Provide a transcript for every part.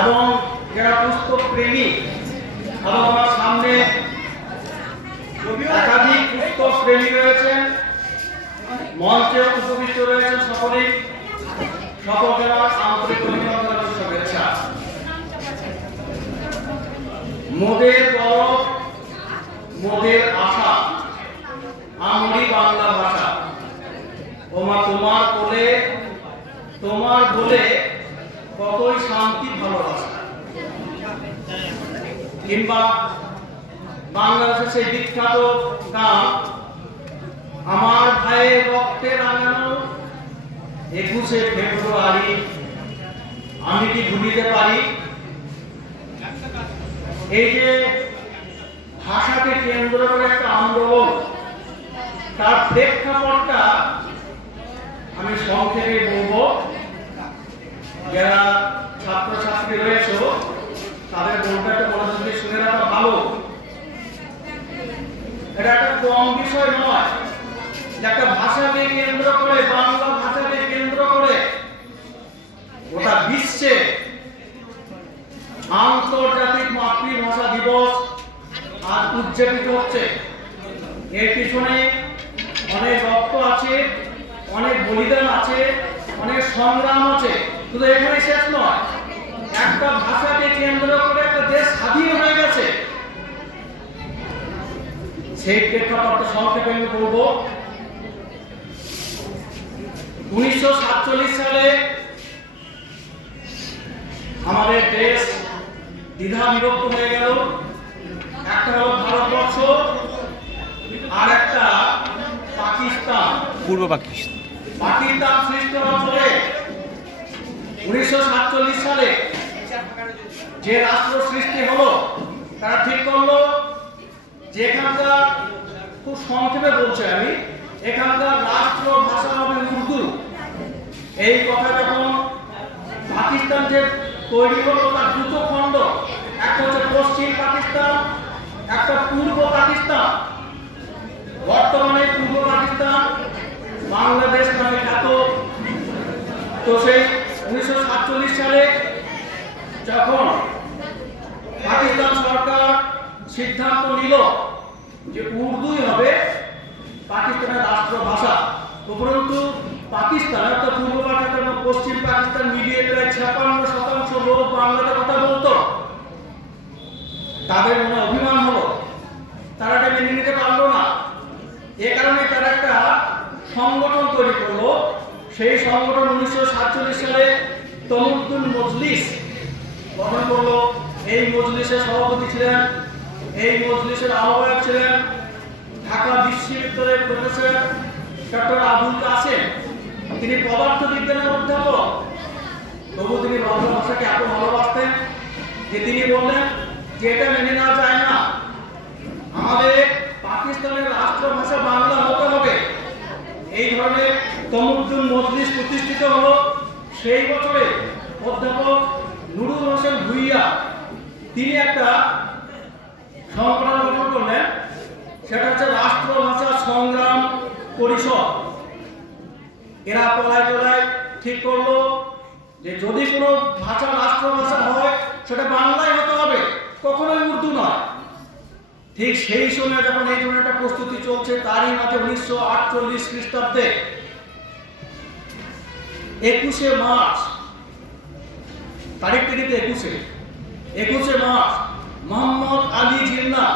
এবং যারা পুস্তক প্রেমী এবং আমার সামনে একাধিক পুস্তক প্রেমী রয়েছেন, মঞ্চে উপবিষ্ট রয়েছেন সকলেই, সকলকে আমার আন্তরিক অভিনন্দন ও শুভেচ্ছা। মোদের গৌরব, মোদের আশা, আমরি বাংলা ভাষা। ওমা তোমার কোলে, তোমার বলে কতই শান্তি ভালোবাসা। কিংবা বাংলাদেশের সেই বিখ্যাত গান, আমার ভাইয়ের রক্তে রাঙানো 21শে ফেব্রুয়ারি, আমি কি ভুলিতে পারি। এই যে ভাষাকে কেন্দ্র করে একটা আন্দোলন, তার প্রেক্ষাপটটা আমি সংক্ষেপে বলবো। যারা ছাত্রছাত্রী রয়েছে তাদের বলটা একটা মনোযোগ দিয়ে শুনে রাখা ভালো। এটা একটা কম বিষয় নয়। একটা ভাষাকে কেন্দ্র করে, বাংলা ভাষাকে কেন্দ্র করে গোটা বিশ্বে আন্তর্জাতিক মাতৃভাষা দিবস আজ উদযাপিত হচ্ছে। এর পিছনে অনেক রক্ত আছে, অনেক বলিদান আছে, অনেক সংগ্রাম আছে। শুধু এখানে শেষ নয়, একটা ভাষাকে কেন্দ্র করে একটা দেশ স্বাধীন হয়ে গেছে। সেই প্রেক্ষাপটে সংক্ষেপে আমি বলবো, 1947 সালে আমাদের দেশ দ্বিধা বিভক্ত হয়ে গেল। একটা হলো ভারতবর্ষ, আর একটা পাকিস্তান, পূর্ব পাকিস্তান। পাকিস্তান সৃষ্টি হওয়ার পরে 1947 সালে যে রাষ্ট্র সৃষ্টি হলো, তারা ঠিক করলো যে এখানকার, খুব সংক্ষেপে বলছি আমি, এখানকার রাষ্ট্র ভাষা হবে উর্দু। এই কথা যখন পাকিস্তান যে তৈরি হলো, তার দুটো খণ্ড, একটা হচ্ছে পশ্চিম পাকিস্তান, একটা পূর্ব পাকিস্তান। বর্তমানে পূর্ব পাকিস্তান বাংলাদেশ নামে খ্যাত। তো সেই 1947 সালে যখন পাকিস্তান সরকার সিদ্ধান্ত নিল যে উর্দুই হবে পাকিস্তানের রাষ্ট্রভাষা, উপরন্তু পাকিস্তান অর্থাৎ পূর্ব পাকিস্তান এবং পশ্চিম পাকিস্তান মিলিয়ে প্রায় 56% লোক বাংলাতে কথা বলতো। তাদের মনে অভিমান হলো, তারা এটা মেনে নিতে পারলো না। এ কারণে তারা একটা সংগঠন তৈরি করলো। সেই সংগঠন 1947 সালে তমদ্দুন মজলিস গঠন করলো। এই মজলিসের সভাপতি ছিলেন, এই মজলিসের আহ্বায়ক ছিলেন ঢাকা বিশ্ববিদ্যালয়ের প্রফেসর ডক্টর আবুল কাসেম। তিনি পদার্থবিজ্ঞানের অধ্যাপক, তবু তিনি বাংলা ভাষাকে এত ভালোবাসতেন যে তিনি বললেন যে এটা মেনে নেওয়া যায় না, আমাদের পাকিস্তানের রাষ্ট্রভাষা বাংলা হতে হবে। এই ধরনের তমদ্দুন মজলিস প্রতিষ্ঠিত হলো। সেই বছরে অধ্যাপক নুরুল হোসেন ভুইয়া তিনি একটা সংগঠন গঠন করলেন, সেটা হচ্ছে রাষ্ট্রভাষা সংগ্রাম পরিষদ। এরা পলায় টলায় ঠিক করলো যে যদি কোনো ভাষা রাষ্ট্রভাষা হয় সেটা বাংলায় হতে হবে, কখনোই উর্দু নয়। ঠিক সেই সময় যখন এই ধরনের একটা প্রস্তুতি চলছে, তারই মাঝে 1948 খ্রিস্টাব্দে 21শে মার্চ, তারিখটা কিন্তু 21শে মার্চ মোহাম্মদ আলী জিন্নাহ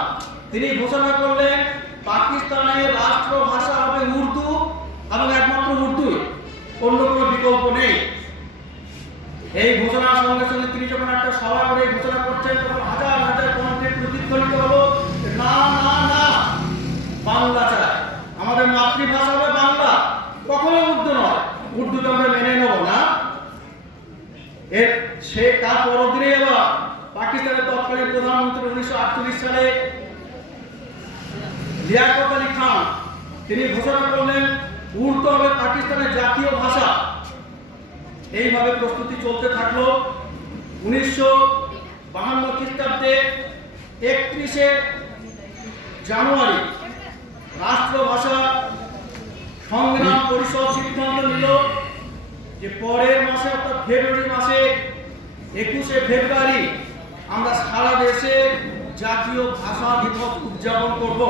তিনি ঘোষণা করলেন পাকিস্তানের রাষ্ট্রভাষা হবে উর্দু এবং একমাত্র উর্দু, অন্য কোনো বিকল্প নেই। এই ঘোষণার সঙ্গে সঙ্গে তিনি যখন একটা সভা করে ঘোষণা করছেন, তখন হাজার হাজার কণ্ঠে প্রতিধ্বনিত হলো, না না না, বাংলা চাই, আমাদের মাতৃভাষা হবে বাংলা, কখনো উর্দু নয়, উর্দু তো আমরা মেনে নেব না। তার পরের দিনে আবার পাকিস্তানের তৎকালীন প্রধানমন্ত্রী 1948 সালে লিয়াকত আলী খান তিনি ঘোষণা করলেন উর্দু হবে পাকিস্তানের জাতীয় ভাষা। এইভাবে প্রস্তুতি চলতে থাকলো। 1952 খ্রিস্টাব্দে 31শে জানুয়ারি রাষ্ট্রভাষা সংগ্রাম পরিষদ সিদ্ধান্ত নিল যে পরের মাসে অর্থাৎ ফেব্রুয়ারি মাসে 21শে ফেব্রুয়ারি আমরা সারা দেশে জাতীয় ভাষা দিবস উদযাপন করব।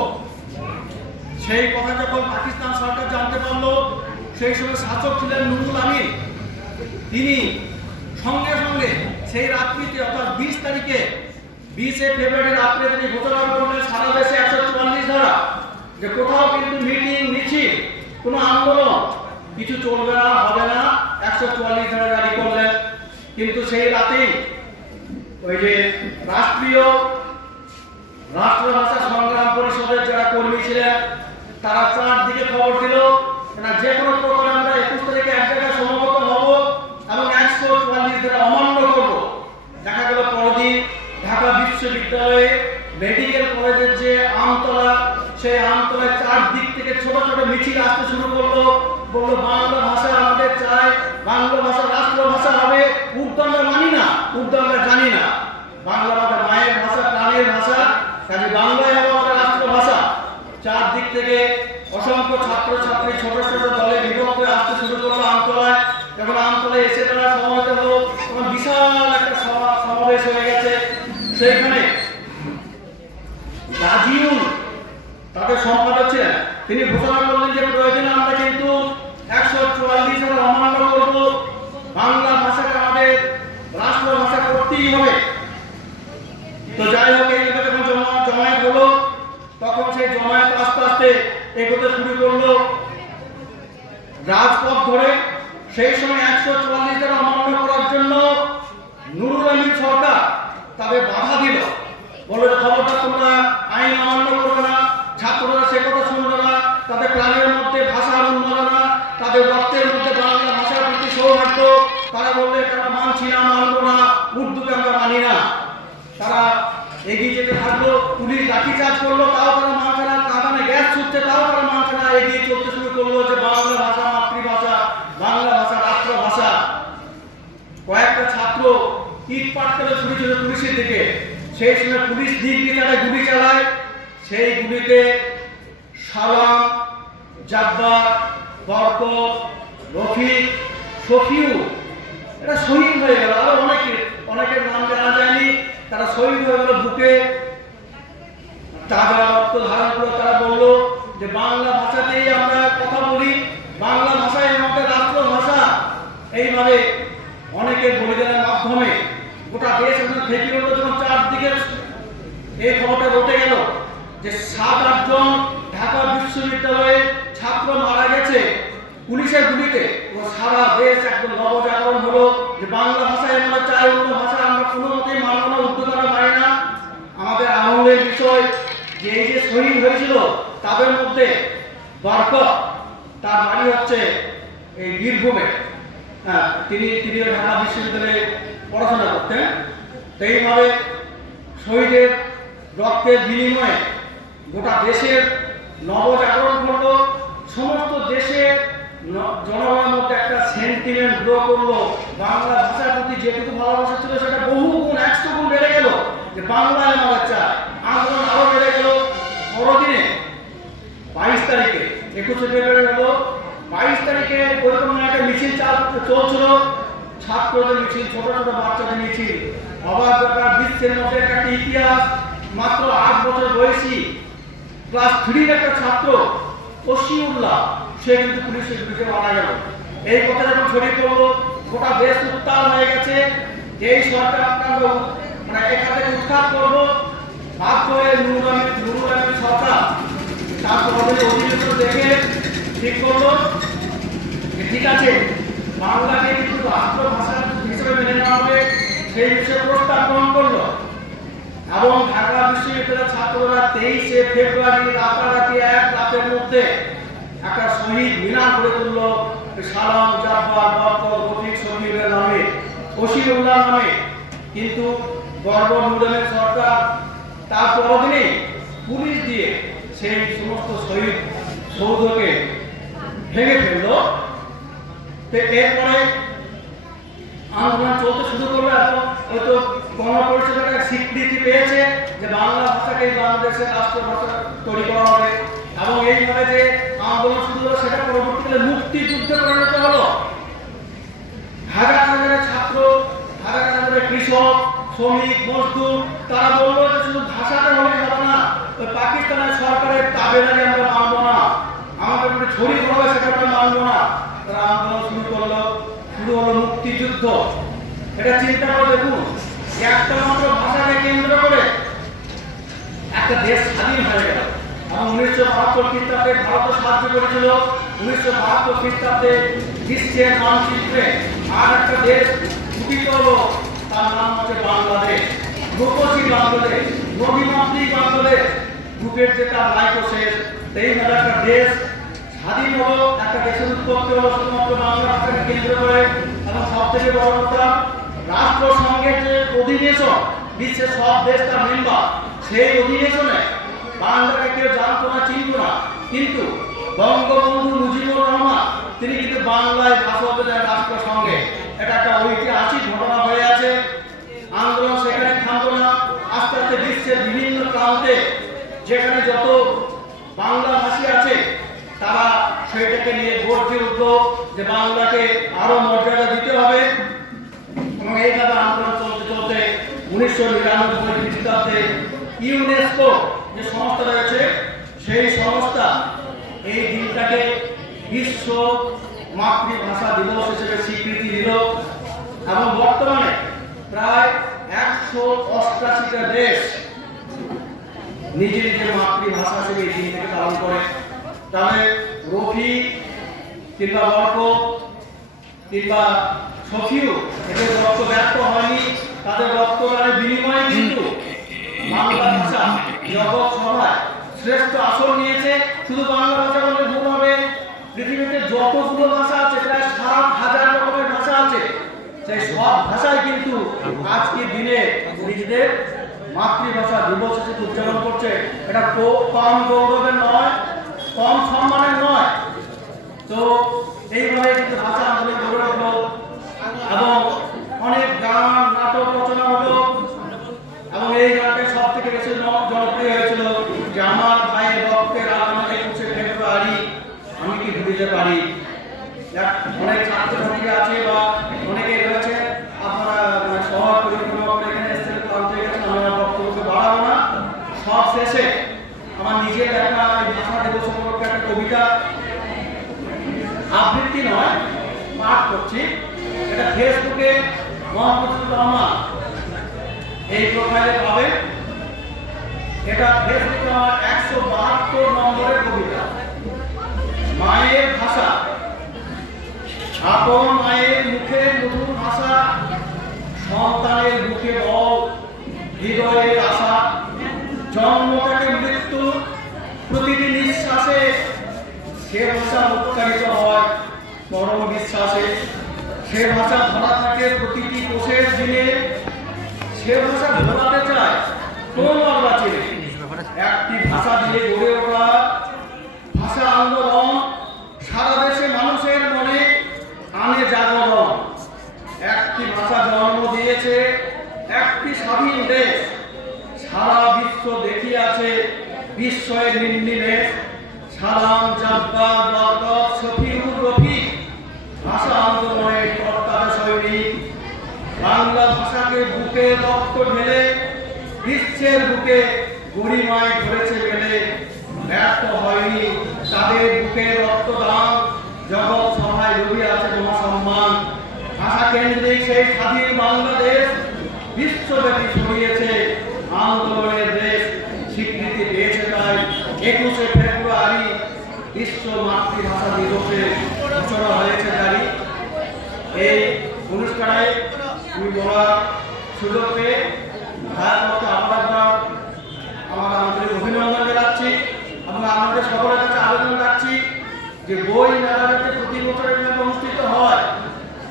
সেই কথা যখন পাকিস্তান সরকার জানতে পারলো, সেই সময় শাসক ছিলেন নুরুল আমিন, তিনি সঙ্গে সঙ্গে সেই রাত্রিতে অর্থাৎ 20 তারিখে 20শে ফেব্রুয়ারি রাত্রে তিনি ঘোষণা করলেন সারা দেশে 144 ধারা, যে কোথাও কিন্তু মিটিং মিছিল কোনো আন্দোলন কিছু চলবে না, হবে না, 144 ধারা জারি করলেন। কিন্তু সেই রাতেই ওই যে রাষ্ট্রভাষা সংগ্রাম পরিষদের যারা কর্মী ছিলেন তারা চারদিকে খবর দিল যে কোনো প্রকারে আমরা 21 তারিখে এক জায়গায় সমবেত হব এবং 144 ধারা অমান্য করব। দেখা গেল পরদিন ঢাকা বিশ্ববিদ্যালয়ে মেডিকেল কলেজের যে আমতলা, সেই আমতলায় চারদিক থেকে ছোট ছোট মিছিল আসতে শুরু করলো, বললো বাংলা ভাষা আমাদের চাই, বাংলা ভাষা রাষ্ট্রভাষা হবে, উর্দু আমরা মানি না, উর্দু আমরা জানি না, বাংলা আমাদের মায়ের ভাষা, প্রাণের ভাষা, কাজে বাংলাই হবে আমাদের রাষ্ট্রভাষা। চারদিক থেকে অসংখ্য ছাত্রছাত্রী ছোট ছোট দলে বিভক্ত হয়ে আসতে শুরু করলো আমতলায়। যখন আমতলায় এসে তারা সমাবেত হলো, তখন বিশাল একটা সমাবেশ হয়ে গেছে। সেইখানে রাজিউল তাদের সম্পাদক ছিলেন, তিনি ঘোষণা করলেন যে প্রয়োজনে আমরা কিন্তু 144 ধারা অমান্য করব, বাংলা ভাষাকে আমাদের রাষ্ট্রভাষা করতেই হবে। তো যাই হোক, এই যখন জমায়েত হলো, তখন সেই জমায়েত আস্তে আস্তে এগোতে শুরু করলো রাজপথ ধরে। সেই সময় 144 ধারা অমান্য করার জন্য নুরুল আমিন সরকার তাদের বাধা দিল, বলল খবরদার তোমরা আইন অমান্য করবে না। ছাত্ররা সে কথা শুনলো না, তাদের প্রাণের মধ্যে ভাষার উন্মাদনা, তাদের রক্তের মধ্যে বাংলা ভাষার প্রতি সৌহার্দ্য, তারা বললে তারা মানছি না, মানবো না, উর্দুকে আমরা মানি না। তারা এগিয়ে যেতে থাকলো, পুলিশ লাঠিচার্জ করলো, তাও তারা মানছে না, কাঁদানে গ্যাস ছুটছে, তাও তারা মানছে না, এগিয়ে চলতে শুরু করলো যে বাংলা ভাষা মাতৃভাষা, বাংলা ভাষা রাষ্ট্রভাষা। কয়েকটা ছাত্র ইট পাটকেলে ছুটে ছিল পুলিশের দিকে, সেই সময় পুলিশ নির্বিচারে গুলি চালায়। সেই গুলিতে সালাম, জাব্বার, বরকত, রফিক, শফিউ এটা শহীদ হয়ে গেল। আরো অনেকের নাম জানা যায়নি, তারা শহীদ হয়ে গেল। বুকে তাজা রক্ত ধারণ করে তারা বলল যে বাংলা ভাষাতেই আমরা কথা বলি, বাংলা ভাষাই আমাদের রাষ্ট্রভাষা। এইভাবে অনেকের বলিদানের মাধ্যমে গোটা দেশ থেকে উঠলো। যখন চারদিকে এই খবরটা রটে গেল যে 7-8 জন ঢাকা বিশ্ববিদ্যালয়ে ছাত্র মারা গেছে পুলিশের গুলিতে, সারা দেশ একদম নবজাগরণ হলো যে বাংলা ভাষায় আমরা চাই, অন্য ভাষা আমরা কোনো মতেই মানব না, উর্দু করা পারি না। আমাদের আনন্দের বিষয় যে এই যে শহীদ হয়েছিল তাদের মধ্যে বরকত, তার বাড়ি হচ্ছে এই বীরভূমে, তিনি ঢাকা বিশ্ববিদ্যালয়ে পড়াশোনা করতেন। তো এইভাবে শহীদের রক্তের বিনিময়ে গোটা দেশের নবজাগরণ ঘটলো, সমস্ত দেশের জনগণের মধ্যে একটা সেন্টিমেন্ট গ্রো করলো। বাংলা ভাষার প্রতি যেটুকু ভালোবাসা ছিল সেটা বহু গুণ 100 গুণ বেড়ে গেল, যে বাংলায় আমাদের চায়। আন্দোলন আরো বেড়ে গেল। পরদিনে 22 তারিখে 21শে ফেব্রুয়ারি হলো, 22 তারিখে ওইরকম একটা মিছিল চলছিল, ছাত্রদের মিছিল, ছোট ছোট বাচ্চাদের মিছিল। অবাক ব্যাপার, বিশ্বের মধ্যে একটা ইতিহাস, মাত্র 8 বছর বয়সী ক্লাস 3 একটা ছাত্র ওসিউল্লাহ, সে কিন্তু পুলিশের বিরুদ্ধে মারা গেল। এই কথা যখন ছড়িয়ে পড়লো, গোটা দেশ উত্তাল হয়ে গেছে। এই সরকার মানে এখান থেকে উৎখাত করবো, বাধ্য হয়ে নুরুল আমিন সরকার তার পরবর্তী অধিবেশন দেখে ঠিক করলো যে ঠিক আছে, বাংলাকে কিন্তু রাষ্ট্রভাষা হিসেবে মেনে নেওয়া হবে, সেই বিষয়ে প্রস্তাব গ্রহণ করলো। এবং ঢাকা বিশ্ববিদ্যালয়ের ছাত্ররা 23শে ফেব্রুয়ারি রাতারাতি এক রাতের মধ্যে একটা শহীদ মিনার গড়ে তুললো সালাম, জাব্বার, বরকত, রফিক, শফিউলের নামে, ওসিউল্লাহ নামে। কিন্তু নুরুল সরকার তার পরদিনেই পুলিশ দিয়ে সেই সমস্ত শহীদ সৌধকে ভেঙে ফেললো। এরপরে আন্দোলন চলতে শুরু করলো। এখন হয়তো গণপরিষদের স্বীকৃতি পেয়েছে যে বাংলা ভাষাকে বাংলাদেশের রাষ্ট্রভাষা তৈরি করা হবে, এবং এইভাবে যে আন্দোলন শুরু হলো সেটা পরবর্তীকালে মুক্তিযুদ্ধে পরিণত হলো। হাজার হাজার ছাত্র, হাজার হাজার কৃষক, শ্রমিক, মজদুর, তারা বললো যে শুধু ভাষাটা হলে হবে না, ওই পাকিস্তানের সরকারের তাবেদারি আমরা মানবো না, আমাদের উপরে ছড়ি হবে সেটা আমরা মানবো না। তারা আন্দোলন শুরু করলো, শুরু হলো মুক্তিযুদ্ধ। এটা চিন্তা করে দেখুন, একটা মাত্র ভাষাকে কেন্দ্র করে একটা দেশ স্বাধীন হয়ে গেল। এবং 1972 খ্রিস্টাব্দে ভারত সাহায্য করেছিল। 1972 খ্রিস্টাব্দে বিশ্বের মানচিত্রে আর একটা দেশ উদিত হলো, তার নাম হচ্ছে বাংলাদেশ। রূপসী বাংলাদেশ, নদীমাতৃক বাংলাদেশ, রূপের যেটা লাইকোশেষ, এইভাবে একটা দেশ স্বাধীন হলো, একটা দেশের উৎপত্তি হলো শুধুমাত্র বাংলা ভাষাকে কেন্দ্র করে। এবং সব থেকে বড় কথা, রাষ্ট্রসংঘের যে অধিবেশন, বিশ্বের সব দেশ তার মেম্বার, সেই অধিবেশনে বাংলাকে কেউ জানতো না, চিনত না, কিন্তু বঙ্গবন্ধু মুজিবুর রহমান তিনি কিন্তু বাংলায় ভাষণ দেন রাষ্ট্রসংঘে। এটা একটা ঐতিহাসিক ঘটনা হয়ে আছে। আন্দোলন সেখানে থামলো না, আস্তে আস্তে বিশ্বের বিভিন্ন প্রান্তে যেখানে যত বাংলাভাষী আছে তারা সেটাকে নিয়ে গর্জে উঠল যে বাংলাকে আরো মর্যাদা দিতে হবে। এবং এইভাবে আন্দোলন চলতে চলতে 1999 খ্রিস্টাব্দে ইউনেস্কো যে সংস্থা রয়েছে, সেই সংস্থা এই দিনটাকে বিশ্ব মাতৃভাষা দিবস হিসেবে স্বীকৃতি দিল। এবং বর্তমানে প্রায় 188টা দেশ নিজের নিজের মাতৃভাষা হিসেবে এই দিনটাকে পালন করে। তাহলে রফি কিংবা বর্ক কিংবা সফিও এদের রক্ত ব্যর্থ হয়নি, তাদের রক্তদানের বিনিময়ে কিন্তু বাংলা ভাষা জগৎ সভায় শ্রেষ্ঠ আসন নিয়েছে। শুধু বাংলা ভাষা বললে ভুল হবে, পৃথিবীতে যতগুলো ভাষা আছে প্রায় 7,000 রকমের ভাষা আছে, সেই সব ভাষায় কিন্তু আজকের দিনে নিজেদের মাতৃভাষা দিবস হিসেবে উদযাপন করছে। এটা কম গৌরবের নয়, কম সম্মানের নয়। তো এইভাবে কিন্তু ভাষা আন্দোলন গড়ে উঠলো এবং অনেক গান নাটক রচনা হলো। এবং এই গানটা সব থেকে বেশি জনপ্রিয় হয়েছিল যে আমার ভাইয়ের রক্তের আগামী 21শে ফেব্রুয়ারি আমি কি ভুলিতে পারি। অনেক ছাত্রছাত্রী আছে বা অনেকে রয়েছে, আপনারা শহর পরিক্রমা করে এখানে এসেছেন, ক্লান্ত হয়ে গেছেন, আমি আমার বক্তব্যকে বাড়াবো না। সব শেষে আমার নিজের একটা ভাষা দিবস সম্পর্কে একটা কবিতা আবৃত্তি নয়, পাঠ করছি। এটা ফেসবুকে মোহাম্মদুর রহমান এই প্রোফাইলে পাবে। এটা ফেসবুকে আমার 172 নম্বরের কবিতা। মায়ের ভাষা, আপন মায়ের মুখে মধুর ভাষা, সন্তানের মুখে বল হৃদয়ের আশা, জন্ম থেকে মৃত্যু প্রতিটি নিঃশ্বাসে সে ভাষা উচ্চারিত হয় পরম বিশ্বাসে। সে ভাষা ধরা থাকে প্রতিটি কোষের দিনে, সে ভাষা ধরাতে চায় কোন অর্বাচীনে। একটি ভাষা দিয়ে গড়ে ওঠা ভাষা আন্দোলন সারা দেশে মানুষের মনে আনে জাগরণ। একটি ভাষা জন্ম দিয়েছে একটি স্বাধীন দেশ, সারা বিশ্ব দেখিয়াছে বিস্ময়ের নির্নিমেষ। সালাম জাব্বা বরকত শফিউর রফিক, ভাষা আন্দোলনের কর্তারা সৈনিক। বাংলা ভাষাকে বুকে রক্ত ঢেলে বিশ্বের বুকে গরিমায় ধরেছে গেলে, ব্যর্থ হয়নি তাদের বুকে রক্তদান, জগৎ সভায় রবিয়াছে মহাসম্মান। ভাষা কেন্দ্রিক সেই স্বাধীন বাংলাদেশ বিশ্বব্যাপী ছড়িয়েছে আন্দোলনের দেশ। স্বীকৃতি পেয়েছে তাই 21শে ফেব্রুয়ারি বিশ্ব মাতৃভাষা দিবসে ঘোষণা হয়েছে জারি। এই অনুষ্ঠানে আমি বলার সুযোগ পেয়ে আপনারা আমার আন্তরিক অভিনন্দন জানাচ্ছি এবং আমাদের সকলের কাছে আবেদন রাখছি যে বই মেলা যাতে প্রতি বছর এখানে অনুষ্ঠিত হয়,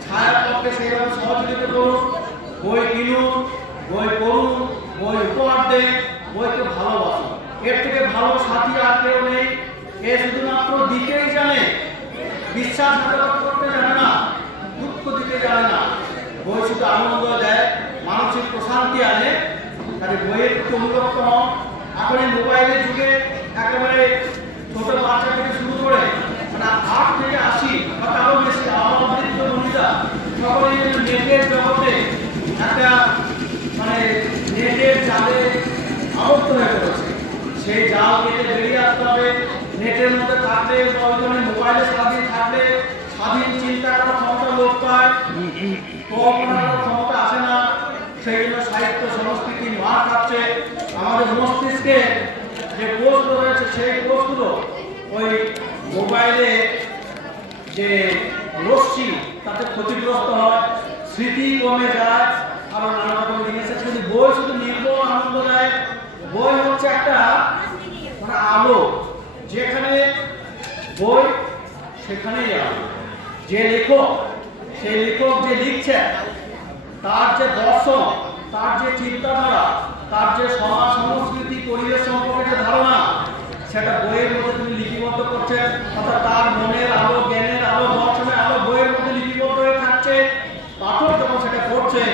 ছায়ার পক্ষে সেইভাবে সহযোগিতা করুন। বই কিনুন, বই পড়ুন, বই উপহার দেন, বইকে ভালোবাসুন। এর থেকে ভালো সাথী আর কেউ নেই। এ শুধুমাত্র দিতেই জানে, বিশ্বাসঘাতকতা করতে জানে না, দুঃখ দিতে জানে না। বই শুধু আনন্দ দেয়, মানসিক প্রশান্তি আনে। তাহলে বইয়ের প্রতি অনুরক্ত হন। এখন এই মোবাইলের যুগে একেবারে ছোট বাচ্চা থেকে শুরু করে 8 থেকে 80 বা তারও বেশি আবৃত্ত মহিলা সকলেই নেটের জগতে একটা মানে নেটের জালে আবদ্ধ হয়ে পড়েছে। সেই জাল কেটে বেরিয়ে আসতে হবে। নেটের মধ্যে থাকলে প্রয়োজনে মোবাইলে স্বাধীন থাকলে স্বাধীন চিন্তা করার ক্ষমতা লোপ পায়, কল্পনার ক্ষমতা আসে না। সেই জন্য সাহিত্য সংস্কৃতি মার খাচ্ছে। আমাদের মস্তিষ্কে যে কোষগুলো রয়েছে সেই কোষগুলো ওই মোবাইলে যে রশ্মি তাতে ক্ষতিগ্রস্ত হয়, স্মৃতি কমে যায়, আরো নানা রকম জিনিস আছে। কিন্তু বই শুধু নির্মল আনন্দ দেয়। বই হচ্ছে একটা মানে আলো, যেখানে বই সেখানেই আলো। যে লেখক সেই লেখক যে লিখছে তার যে দর্শন, তার যে চিন্তাধারা, তার যে সমাজ সংস্কৃতি পরিবেশ সম্পর্কে যে ধারণা, সেটা বইয়ের মধ্যে তিনি লিপিবদ্ধ করছেন। অর্থাৎ তার মনের আলো, জ্ঞানের আলো, দর্শনের আলো বইয়ের মধ্যে লিপিবদ্ধ হয়ে থাকছে। পাঠক যখন সেটা পড়ছে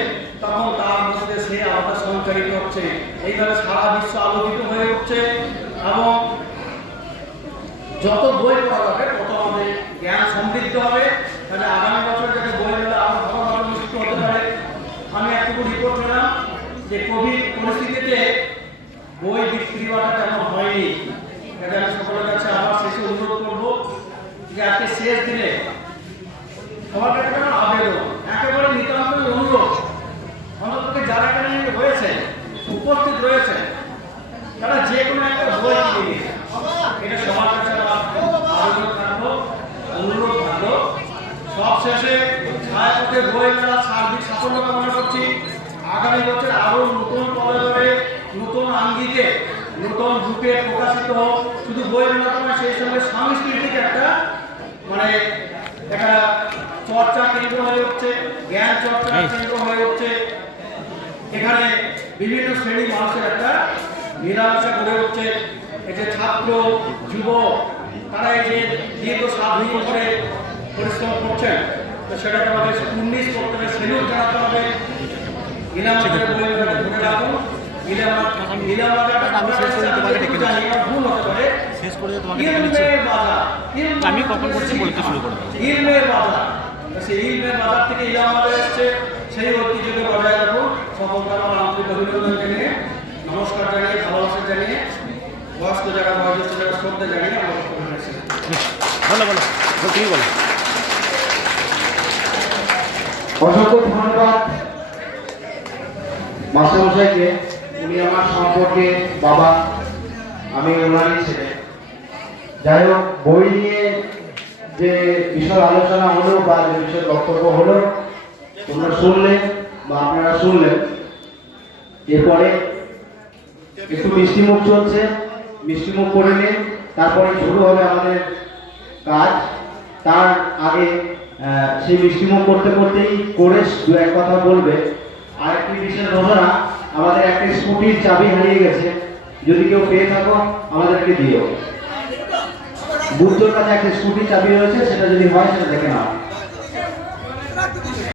তখন তার মধ্যে সেই আলোটা সঞ্চারিত হচ্ছে। এইভাবে সারা বিশ্ব আলোকিত হয়ে উঠছে। এবং যত বই পড়া যাবে তত আমাদের জ্ঞান সমৃদ্ধ হবে। তাহলে আগামী বছর যাতে বই মেলা আরো ভালোভাবে অনুষ্ঠিত হতে পারে। আমি একটু রিপোর্ট পেলাম যে কোভিড পরিস্থিতিতে বই বিক্রি বাটা তেমন হয়নি। এটা আমি সকলের কাছে আবার শেষে অনুরোধ করবো যে আজকে শেষ দিনে সবার কাছে একটা আবেদন, একেবারে নিতান্ত অনুরোধ, অন্তত যারা এখানে রয়েছে উপস্থিত রয়েছে তারা যে কোনো একটা বই কিনে নিয়ে, এটা সবার কাছে আবেদন থাকলো, অনুরোধ থাকলো। সব শেষে ছায়াপথের বই মেলা সার্বিক সাফল্য কামনা করছি। আগামী বছর আরো নতুন পর্যায়ে, নতুন আঙ্গিকে, নতুন রূপে প্রকাশিত হোক। শুধু বই মেলা নয়, সেই সঙ্গে সাংস্কৃতিক একটা মানে একটা চর্চা কেন্দ্র হয়ে উঠছে, জ্ঞান চর্চা কেন্দ্র হয়ে উঠছে। এখানে বিভিন্ন শ্রেণীর মানুষের একটা মেলামেশা গড়ে উঠছে। এই যে ছাত্র, যুবক, তারা এই যে দীর্ঘ 7 দিন করে পরিশ্রম করছেন, তো সেটাকে আমাদের উন্নীত করতে হবে, সেলুট জানাতে হবে। ইলামবাজারের বই মেলাটা ধরে রাখুন। আমি কখন করছি বলতে শুরু করবো। ইলমের বাজার, সেই ইলমের বাজার থেকে ইলামবাজার এসছে, সেই ঐতিহ্যকে বজায় রাখুন। সকলকে আমার আন্তরিক অভিনন্দন জানিয়ে, নমস্কার জানিয়ে, ভালোবাসা জানিয়ে, বয়স্ক যারা বয়োজ্যেষ্ঠ যারা শ্রদ্ধা জানিয়ে আমার বক্তব্য রেখেছি। বলো বলো তুমি বলো। অসংখ্য ধন্যবাদ মাস্টারমশাইকে। উনি আমার সম্পর্কে বাবা, আমি ওনারই ছেলে। যাই হোক, বই নিয়ে যে বিষয় আলোচনা হলো বা যে বিষয় বক্তব্য হলো তোমরা শুনলে বা আপনারা শুনলেন। এরপরে একটু মিষ্টিমুখ চলছে, মিষ্টিমুখ করে নিন, তারপরে শুরু হবে আমাদের কাজ। তার আগে সেই মিষ্টিমুখ করতে করতেই করে দু এক কথা বলবে। আরেকটি বিশেষ ঘটনা, আমাদের একটা স্কুটির চাবি হারিয়ে গেছে। যদি কেউ পেয়ে থাকো আমাদেরকে দিও। বুদ্ধর কাছে একটা স্কুটির চাবি রয়েছে, সেটা যদি হয় সেটা দেখে নাও।